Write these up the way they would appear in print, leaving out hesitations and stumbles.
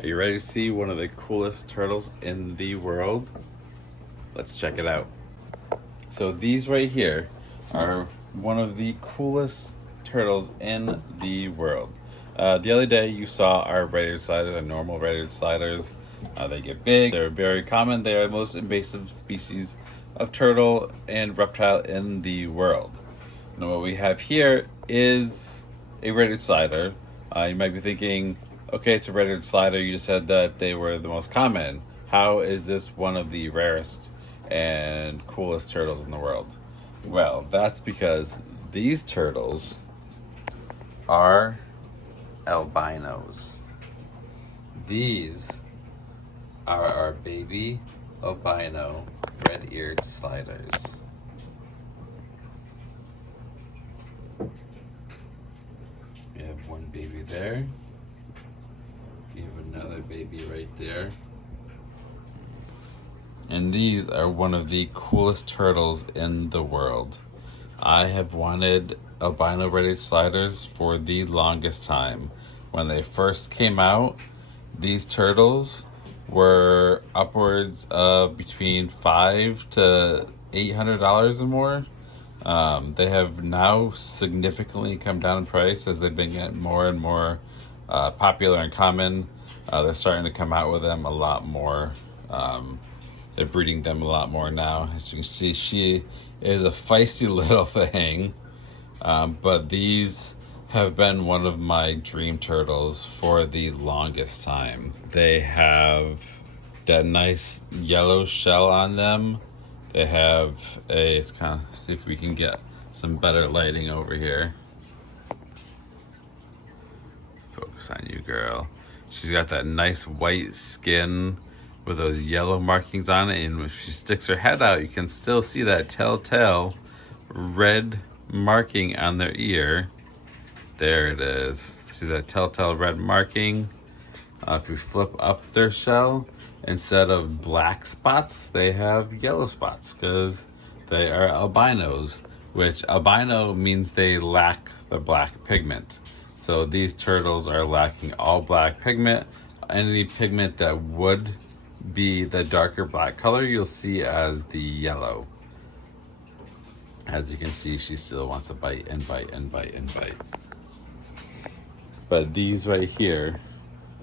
Are you ready to see one of the coolest turtles in the world? Let's check it out. So these right here are one of the coolest turtles in the world. The other day you saw our red-eared sliders, our normal red-eared sliders. They get big, they're very common, they are the most invasive species of turtle and reptile in the world. Now what we have here is a red-eared slider. You might be thinking, okay, it's a red-eared slider, you just said that they were the most common. How is this one of the rarest and coolest turtles in the world? Well, that's because these turtles are albinos. These are our baby albino red-eared sliders. We have one baby there. We have another baby right there. And these are one of the coolest turtles in the world. I have wanted albino red-eared sliders for the longest time. When they first came out, these turtles were upwards of between $500 to $800 or more. They have now significantly come down in price as they've been getting more and more popular and common. They're starting to come out with them a lot more. They're breeding them a lot more now. As you can see, she is a feisty little thing. But these have been one of my dream turtles for the longest time. They have that nice yellow shell on them. They have let's kind of see if we can get some better lighting over here. Focus on you, girl. She's got that nice white skin with those yellow markings on it, and if she sticks her head out, you can still see that telltale red marking on their ear. There it is. See that telltale red marking? If we flip up their shell, instead of black spots, they have yellow spots because they are albinos, which albino means they lack the black pigment. So these turtles are lacking all black pigment. Any pigment that would be the darker black color, you'll see as the yellow. As you can see, she still wants to bite and bite and bite and bite. But these right here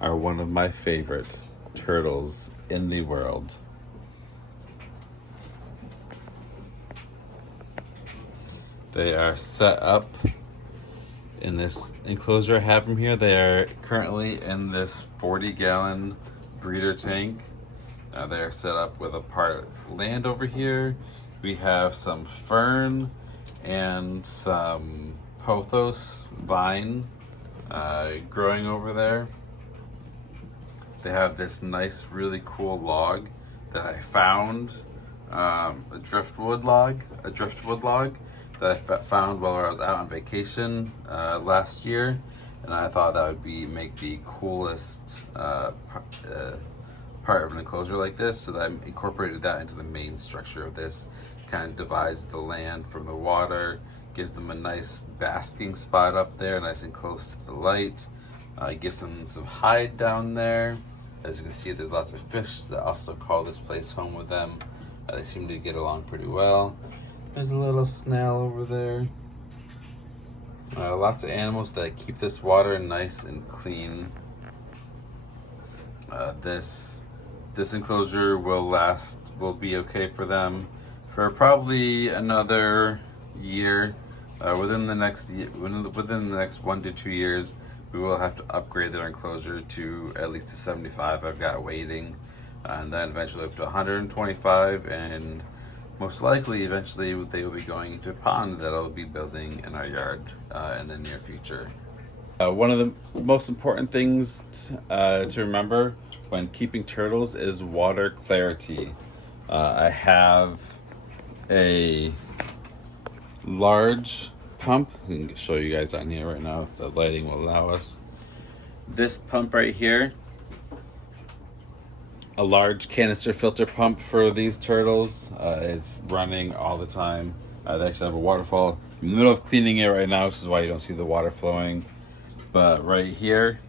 are one of my favorite turtles in the world. They are set up in this enclosure I have them here. They are currently in this 40-gallon breeder tank. They are set up with a part land over here. We have some fern and some pothos vine growing over there. They have this nice, really cool log that I found, a driftwood log that I found while I was out on vacation last year, and I thought that would make the coolest part of an enclosure like this, so that I incorporated that into the main structure of this. Kind of divides the land from the water, gives them a nice basking spot up there, nice and close to the light. Gives them some hide down there. As you can see, there's lots of fish that also call this place home with them. They seem to get along pretty well. There's a little snail over there. Lots of animals that keep this water nice and clean. This enclosure will be okay for them for probably another year. Within the next 1 to 2 years, we will have to upgrade their enclosure to at least a 75. I've got waiting, and then eventually up to 125, and most likely eventually they will be going into a pond that I'll be building in our yard in the near future. One of the most important things to remember when keeping turtles is water clarity. I have a large pump. I can show you guys on here right now if the lighting will allow us. This pump right here, a large canister filter pump for these turtles. It's running all the time. They actually have a waterfall. I'm in the middle of cleaning it right now, which is why you don't see the water flowing. But right here,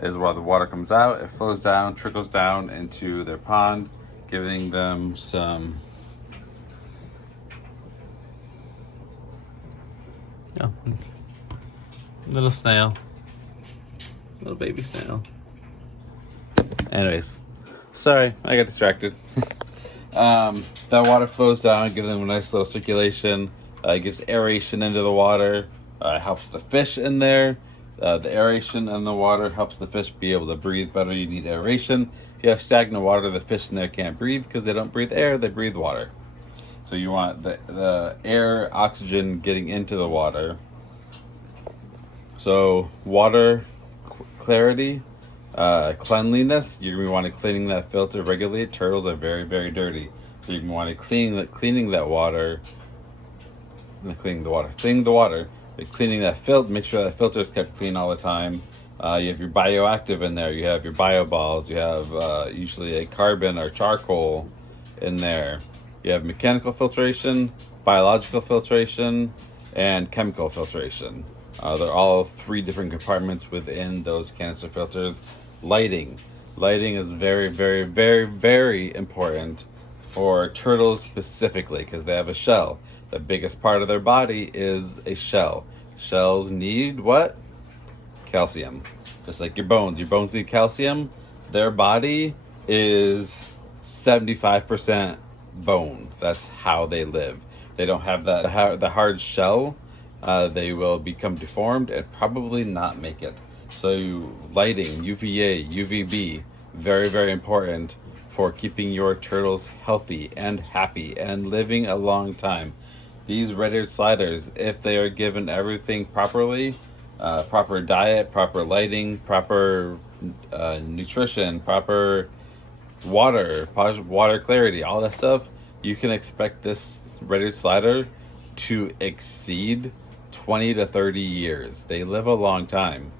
is while the water comes out, it flows down, trickles down into their pond, giving them some. Oh, little snail. Little baby snail. Anyways, sorry, I got distracted. That water flows down, giving them a nice little circulation. Gives aeration into the water. Helps the fish in there. The aeration in the water helps the fish be able to breathe better. You need aeration. If you have stagnant water, the fish in there can't breathe because they don't breathe air, they breathe water. So you want the air, oxygen getting into the water. So water clarity, cleanliness, you're going to want to cleaning that filter regularly. Turtles are very, very dirty. So you're going to want to cleaning the water, but cleaning that filter, make sure that filter is kept clean all the time. You have your bioactive in there, you have your bio balls, you have usually a carbon or charcoal in there. You have mechanical filtration, biological filtration, and chemical filtration. They're all three different compartments within those canister filters. Lighting is very, very, very, very important for turtles specifically because they have a shell. The biggest part of their body is a shell. Shells need what? Calcium. Just like your bones. Your bones need calcium. Their body is 75% bone. That's how they live. They don't have the hard shell. They will become deformed and probably not make it. So lighting, UVA, UVB, very, very important for keeping your turtles healthy and happy and living a long time. These red-eared sliders, if they are given everything properly, proper diet, proper lighting, proper nutrition, proper water clarity, all that stuff, you can expect this red-eared slider to exceed 20 to 30 years. They live a long time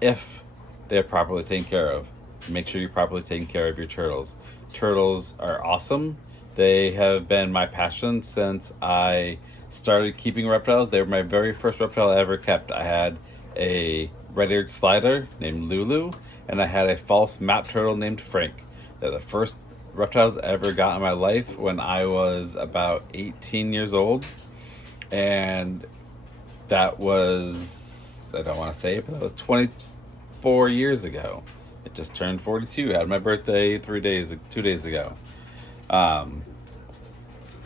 if they're properly taken care of. Make sure you're properly taking care of your turtles. Turtles are awesome. They have been my passion since I started keeping reptiles. They were my very first reptile I ever kept. I had a red-eared slider named Lulu, and I had a false map turtle named Frank. They're the first reptiles I ever got in my life when I was about 18 years old. And that was, I don't want to say it, but that was 24 years ago. It just turned 42. I had my birthday 2 days ago.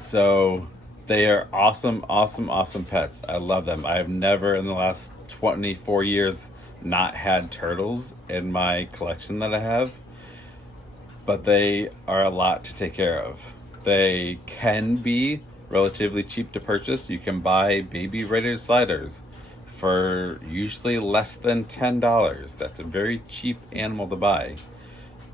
So they are awesome, awesome, awesome pets. I love them. I have never in the last 24 years not had turtles in my collection that I have, but they are a lot to take care of. They can be relatively cheap to purchase. You can buy baby red-eared sliders for usually less than $10. That's a very cheap animal to buy.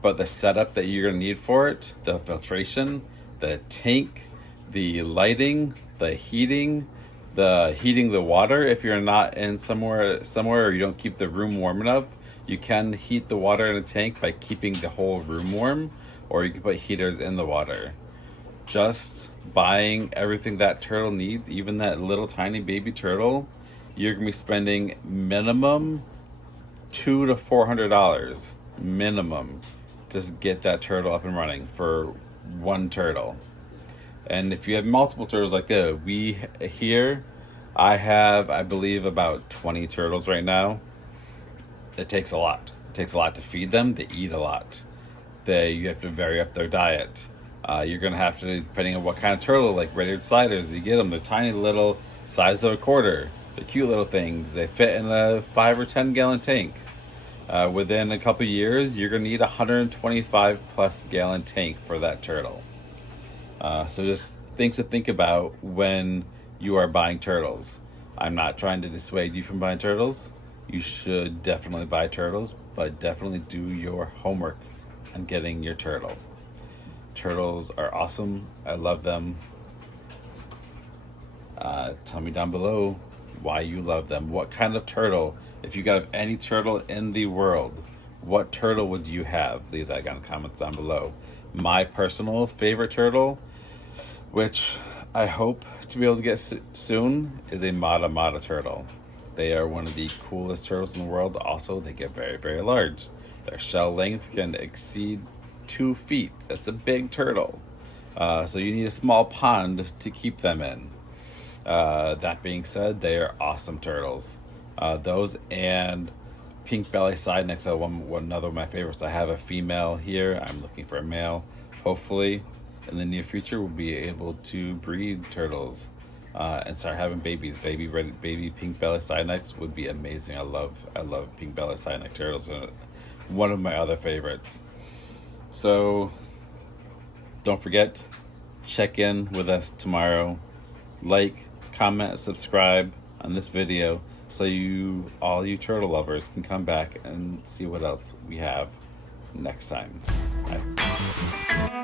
But the setup that you're going to need for it, the filtration, the tank, the lighting, the heating the water, if you're not in somewhere or you don't keep the room warm enough, you can heat the water in a tank by keeping the whole room warm, or you can put heaters in the water. Just buying everything that turtle needs, even that little tiny baby turtle, you're going to be spending minimum $200 to $400 minimum just to get that turtle up and running for one turtle. And if you have multiple turtles like that, I have, I believe, about 20 turtles right now. It takes a lot. It takes a lot to feed them. They eat a lot. You have to vary up their diet. You're going to have to, depending on what kind of turtle, like red-eared sliders, you get them. They're tiny little, size of a quarter. They're cute little things. They fit in a 5 or 10 gallon tank. Within a couple years, you're going to need a 125 plus gallon tank for that turtle. So just things to think about when you are buying turtles. I'm not trying to dissuade you from buying turtles. You should definitely buy turtles, but definitely do your homework on getting your turtle. Turtles are awesome. I love them. Tell me down below why you love them. What kind of turtle, if you got any turtle in the world, what turtle would you have? Leave that in the comments down below. My personal favorite turtle, which I hope to be able to get soon, is a Mata Mata turtle. They are one of the coolest turtles in the world. Also, they get very, very large. Their shell length can exceed 2 feet. That's a big turtle. So you need a small pond to keep them in. That being said, they are awesome turtles. Those and pink belly side necks are another of my favorites. I have a female here. I'm looking for a male. Hopefully, in the near future, we'll be able to breed turtles and start having babies. Baby pink belly side necks would be amazing. I love pink belly side neck turtles. One of my other favorites. So don't forget, check in with us tomorrow. Like, comment, subscribe on this video so all you turtle lovers can come back and see what else we have next time. Bye.